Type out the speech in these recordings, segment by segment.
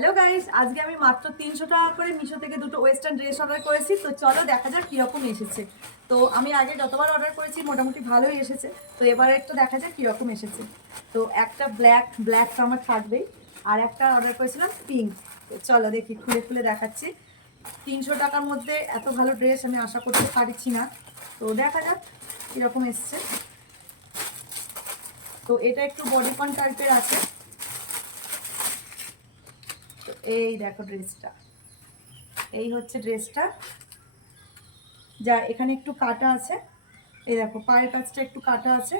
Hello guys, আজকে আমি মাত্র 300 টাকা করে মিশো থেকে দুটো ওয়েস্টার্ন ড্রেস অর্ডার করেছি। তো চলো দেখা যাক কীরকম এসেছে। তো আমি আগে যতবার অর্ডার করেছি মোটামুটি ভালোই এসেছে। তো এবারে একটু দেখা যাক কীরকম এসেছে। তো একটা ব্ল্যাক তো আমার থাকবেই, আর একটা অর্ডার করেছিলাম পিঙ্ক। তো চলো দেখি, খুলে খুলে দেখাচ্ছি। 300 টাকার মধ্যে এত ভালো ড্রেস আমি আশা করতে পারছি না। তো দেখা যাক কীরকম এসছে। তো এটা একটু বডিকন টাইপের আছে। তো এই দেখো ড্রেসটা, এই হচ্ছে ড্রেসটা, যা এখানে একটু কাটা আছে। এই দেখো পায়ের কাছটা একটু কাটা আছে,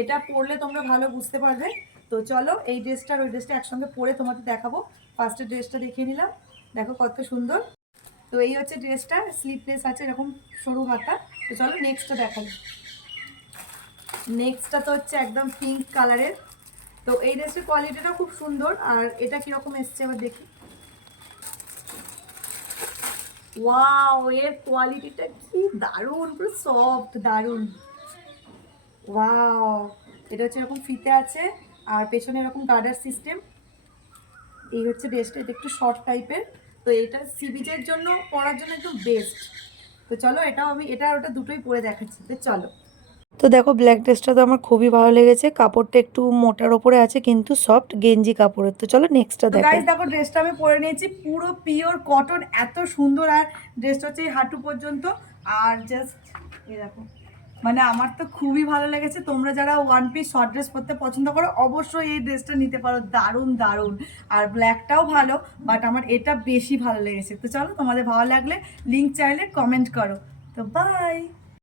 এটা পরলে তোমরা ভালো বুঝতে পারবে। তো চলো এই ড্রেসটা আর ওই ড্রেসটা একসঙ্গে পরে তোমাদের দেখাবো। ফার্স্টে ড্রেসটা দেখিয়ে নিলাম, দেখো কত সুন্দর। তো এই হচ্ছে ড্রেসটা, স্লিভলেস আছে, এরকম সরু হাতা। তো চলো নেক্সটটা দেখাবো। নেক্সটটা তো হচ্ছে একদম পিঙ্ক কালারের। তো এই ড্রেসের কোয়ালিটিটা খুব সুন্দর। আর এটা কীরকম এসছে এবার দেখি। ওয়াও, এর কোয়ালিটিটা কি দারুণ, পুরো সফট, দারুণ। ওয়াও, এটা হচ্ছে এরকম ফিতে আছে আর পেছনে এরকম গার্ডার সিস্টেম। এই হচ্ছে ড্রেসটা, এটা একটু শর্ট টাইপের। তো এটা সি বিচের জন্য পরার জন্য একদম বেস্ট। তো চলো এটাও আমি এটা আর ওটা দুটোই পরে দেখাচ্ছি। তো চলো। তো দেখো ব্ল্যাক ড্রেসটা তো আমার খুবই ভালো লেগেছে। কাপড়টা একটু মোটার ওপরে আছে কিন্তু সফট গেঞ্জি কাপড়ের। তো চলো নেক্সটটা তো দেখাই। গাইস দেখো ড্রেসটা আমি পরে নিয়েছি, পুরো পিওর কটন, এত সুন্দর। আর ড্রেসটা হচ্ছে এই হাঁটু পর্যন্ত। আর জাস্ট এই দেখো, মানে আমার তো খুবই ভালো লেগেছে। তোমরা যারা ওয়ান পিস শর্ট ড্রেস পরতে পছন্দ করো অবশ্যই এই ড্রেসটা নিতে পারো, দারুণ দারুণ। আর ব্ল্যাকটাও ভালো, বাট আমার এটা বেশি ভালো লেগেছে। তো চলো, তোমাদের ভালো লাগলে লিঙ্ক চাইলে কমেন্ট করো। তো বাই।